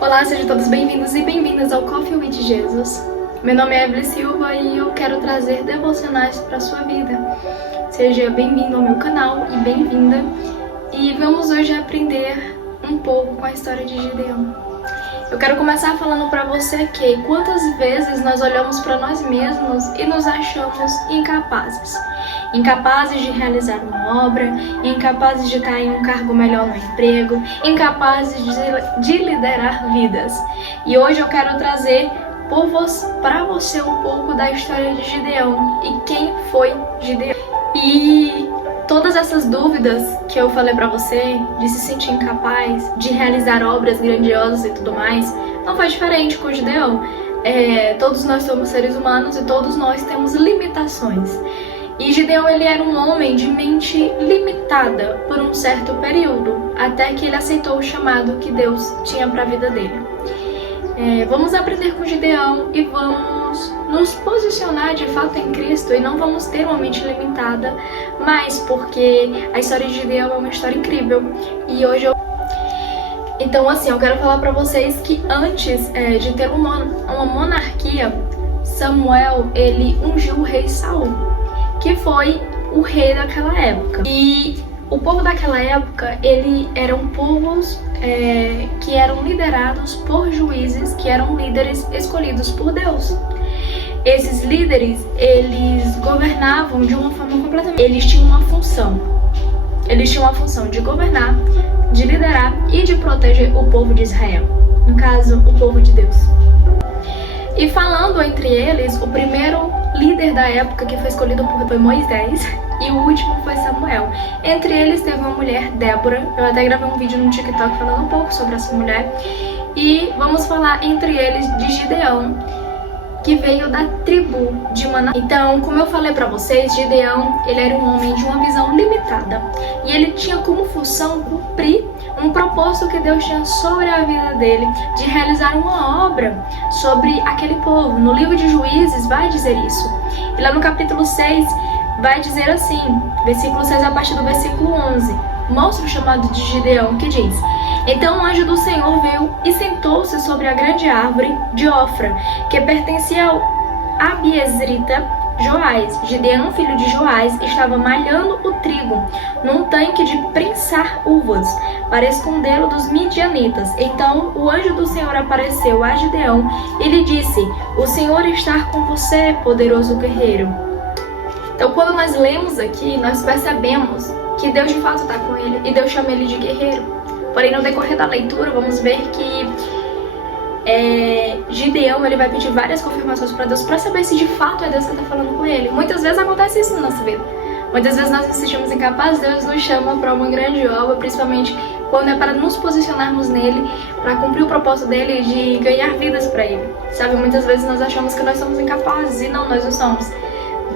Olá, sejam todos bem-vindos e bem-vindas ao Coffee with Jesus. Meu nome é Evelyn Silva e eu quero trazer devocionais para a sua vida. Seja bem-vindo ao meu canal e bem-vinda. E vamos hoje aprender um pouco com a história de Gideão. Eu quero começar falando para você que quantas vezes nós olhamos para nós mesmos e nos achamos incapazes. Incapazes de realizar uma obra, incapazes de estar em um cargo melhor no emprego, incapazes de liderar vidas. E hoje eu quero trazer para você um pouco da história de Gideão e quem foi Gideão. E todas essas dúvidas que eu falei pra você, de se sentir incapaz, de realizar obras grandiosas e tudo mais, não foi diferente com Gideão. Todos nós somos seres humanos e todos nós temos limitações. E Gideão, ele era um homem de mente limitada por um certo período, até que ele aceitou o chamado que Deus tinha para a vida dele. Vamos aprender com Gideão e vamos nos posicionar de fato em Cristo e não vamos ter uma mente limitada, mas porque a história de Gideão é uma história incrível. E hoje Então, eu quero falar para vocês que antes de ter uma monarquia, Samuel, ele ungiu o rei Saul, que foi o rei daquela época. E o povo daquela época, ele eram povos que eram liderados por juízes, que eram líderes escolhidos por Deus. Esses líderes, eles governavam de uma forma completamente... Eles tinham uma função de governar, de liderar e de proteger o povo de Israel. No caso, o povo de Deus. E falando entre eles, o primeiro líder da época que foi escolhido foi Moisés e o último foi Samuel. Entre eles teve uma mulher, Débora. Eu até gravei um vídeo no TikTok falando um pouco sobre essa mulher. E vamos falar entre eles de Gideão, que veio da tribo de Manassés. Então, como eu falei pra vocês, Gideão, ele era um homem de uma visão limitada. E ele tinha como função cumprir um propósito que Deus tinha sobre a vida dele, de realizar uma obra sobre aquele povo. No livro de Juízes vai dizer isso. E lá no capítulo 6 vai dizer assim, versículo 6 a partir do versículo 11. Mostra o chamado de Gideão, que diz: Então o anjo do Senhor veio e sentou-se sobre a grande árvore de Ofra, que pertencia ao Abiezrita Joás. Gideão, filho de Joás, estava malhando o trigo num tanque de prensar uvas, para escondê-lo dos midianitas. Então o anjo do Senhor apareceu a Gideão e lhe disse: O Senhor está com você, poderoso guerreiro. Então, quando nós lemos aqui, nós percebemos que Deus de fato está com ele e Deus chama ele de guerreiro. Porém, no decorrer da leitura, vamos ver que Gideão, ele vai pedir várias confirmações para Deus para saber se de fato é Deus que está falando com ele. Muitas vezes acontece isso na nossa vida. Muitas vezes nós nos sentimos incapazes, Deus nos chama para uma grande obra, principalmente quando é para nos posicionarmos nele, para cumprir o propósito dele de ganhar vidas para ele. Sabe, muitas vezes nós achamos que nós somos incapazes e não, nós não somos.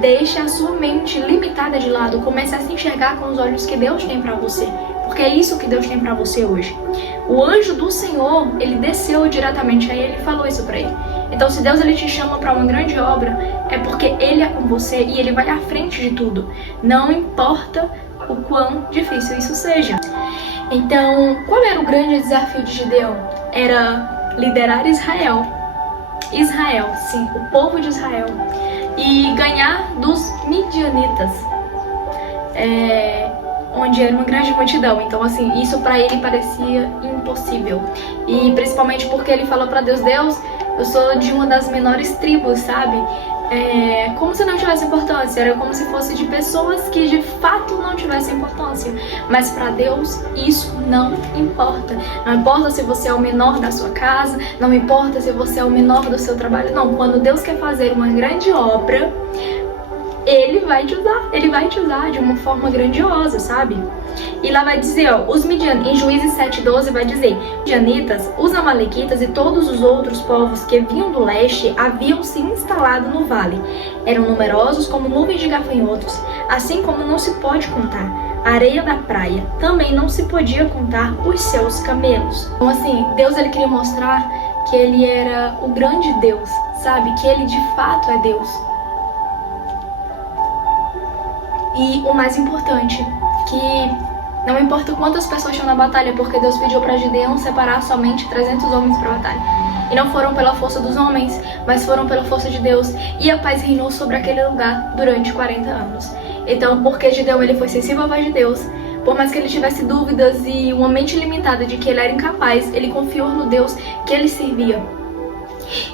Deixe a sua mente limitada de lado, comece a se enxergar com os olhos que Deus tem para você, porque é isso que Deus tem para você hoje. O anjo do Senhor, ele desceu diretamente a ele e falou isso para ele. Então, se Deus ele te chama para uma grande obra, é porque ele é com você e ele vai à frente de tudo. Não importa o quão difícil isso seja. Então, qual era o grande desafio de Gideão? Era liderar Israel, sim, o povo de Israel, e ganhar dos midianitas, onde era uma grande multidão. Então, isso para ele parecia impossível. E principalmente porque ele falou para Deus: Deus, eu sou de uma das menores tribos, sabe? Como se não tivesse importância. Era como se fosse de pessoas que de fato não tivessem importância. Mas para Deus isso não importa. Não importa se você é o menor da sua casa, não importa se você é o menor do seu trabalho. Não, quando Deus quer fazer uma grande obra, Ele vai te usar de uma forma grandiosa, sabe? E lá vai dizer, os Midianitas, em Juízes 7:12 vai dizer: Midianitas, os Amalequitas e todos os outros povos que vinham do leste haviam se instalado no vale. Eram numerosos como nuvens de gafanhotos, assim como não se pode contar a areia da praia. Também não se podia contar os seus camelos. Então, Deus ele queria mostrar que ele era o grande Deus, sabe? Que ele de fato é Deus. E o mais importante, que Não importa quantas pessoas tinham na batalha, porque Deus pediu para Gideão separar somente 300 homens para a batalha. E não foram pela força dos homens, mas foram pela força de Deus. E a paz reinou sobre aquele lugar durante 40 anos. Então, porque Gideão ele foi sensível à voz de Deus, por mais que ele tivesse dúvidas e uma mente limitada de que ele era incapaz, ele confiou no Deus que ele servia.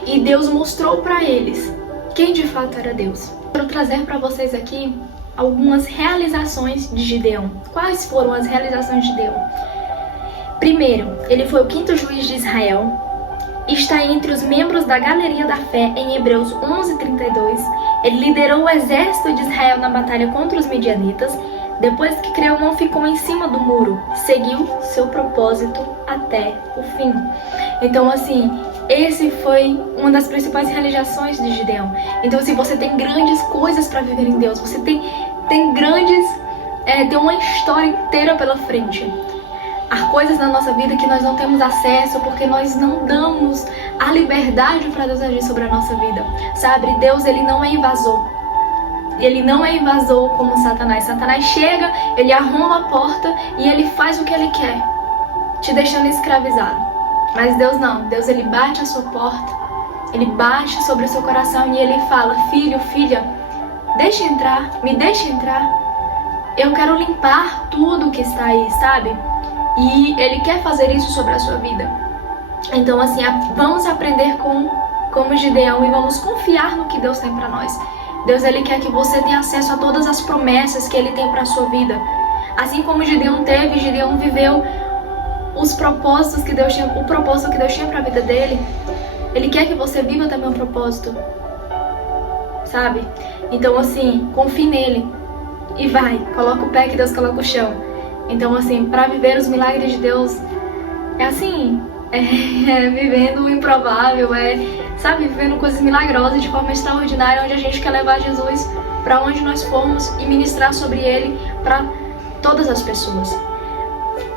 E Deus mostrou para eles quem de fato era Deus. Quero trazer para vocês aqui algumas realizações de Gideão. Quais foram as realizações de Gideão? Primeiro, ele foi o 5º juiz de Israel. Está entre os membros da Galeria da Fé em Hebreus 11:32. Ele liderou o exército de Israel na batalha contra os medianitas. Depois que creu, não ficou em cima do muro. Seguiu seu propósito até o fim. Então, assim, esse foi uma das principais realizações de Gideão. Então, assim, você tem grandes coisas para viver em Deus. Você tem uma história inteira pela frente. Há coisas na nossa vida que nós não temos acesso porque nós não damos a liberdade para Deus agir sobre a nossa vida. Sabe, Deus, ele não é invasor. Ele não é invasor como Satanás. Satanás chega, ele arromba a porta e ele faz o que ele quer, te deixando escravizado. Mas Deus não. Deus, ele bate a sua porta, ele bate sobre o seu coração e ele fala: filho, filha, deixa entrar, me deixa entrar. Eu quero limpar tudo que está aí, sabe? E ele quer fazer isso sobre a sua vida. Então, assim, vamos aprender como Gideão e vamos confiar no que Deus tem para nós. Deus, ele quer que você tenha acesso a todas as promessas que ele tem para a sua vida. Assim como Gideão teve, Gideão viveu os propósitos que Deus tinha, o propósito que Deus tinha para a vida dele. Ele quer que você viva também um propósito, sabe? Então, assim, confie nele e vai, coloca o pé que Deus coloca o chão. Então, assim, para viver os milagres de Deus, é assim, vivendo o improvável, sabe, vivendo coisas milagrosas de forma extraordinária, onde a gente quer levar Jesus para onde nós formos e ministrar sobre ele para todas as pessoas.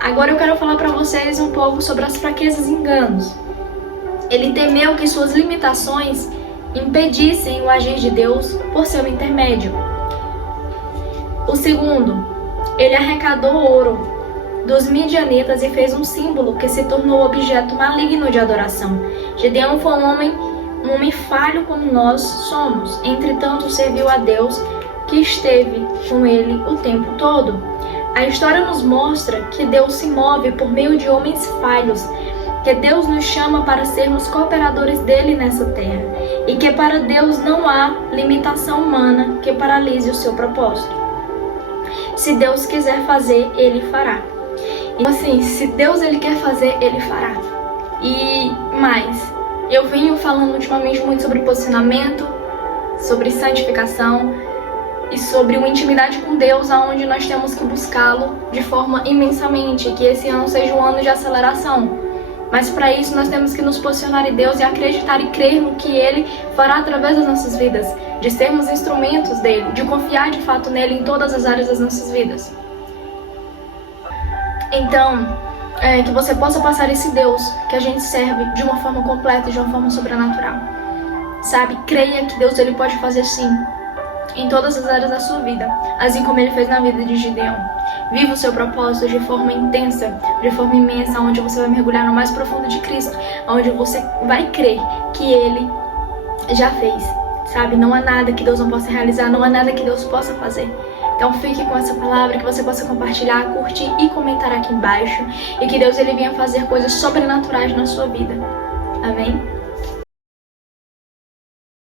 Agora eu quero falar para vocês um pouco sobre as fraquezas e enganos. Ele temeu que suas limitações impedissem o agir de Deus por seu intermédio. O segundo, ele arrecadou ouro dos midianitas e fez um símbolo que se tornou objeto maligno de adoração. Gideão foi um homem falho como nós somos, entretanto serviu a Deus que esteve com ele o tempo todo. A história nos mostra que Deus se move por meio de homens falhos, que Deus nos chama para sermos cooperadores dele nessa terra e que para Deus não há limitação humana que paralise o seu propósito. Se Deus quiser fazer, ele fará. Então, assim, se Deus ele quer fazer, ele fará. E mais, eu venho falando ultimamente muito sobre posicionamento, sobre santificação e sobre uma intimidade com Deus, aonde nós temos que buscá-lo de forma imensamente, que esse ano seja um ano de aceleração. Mas para isso nós temos que nos posicionar em Deus e acreditar e crer no que Ele fará através das nossas vidas, de sermos instrumentos dele, de confiar de fato nele em todas as áreas das nossas vidas. Então, que você possa passar esse Deus que a gente serve de uma forma completa e de uma forma sobrenatural. Sabe, creia que Deus ele pode fazer sim, em todas as áreas da sua vida, assim como ele fez na vida de Gideão. Viva o seu propósito de forma intensa, de forma imensa, onde você vai mergulhar no mais profundo de Cristo, onde você vai crer que Ele já fez, sabe? Não há nada que Deus não possa realizar, não há nada que Deus possa fazer. Então fique com essa palavra, que você possa compartilhar, curtir e comentar aqui embaixo, e que Deus ele venha fazer coisas sobrenaturais na sua vida. Amém?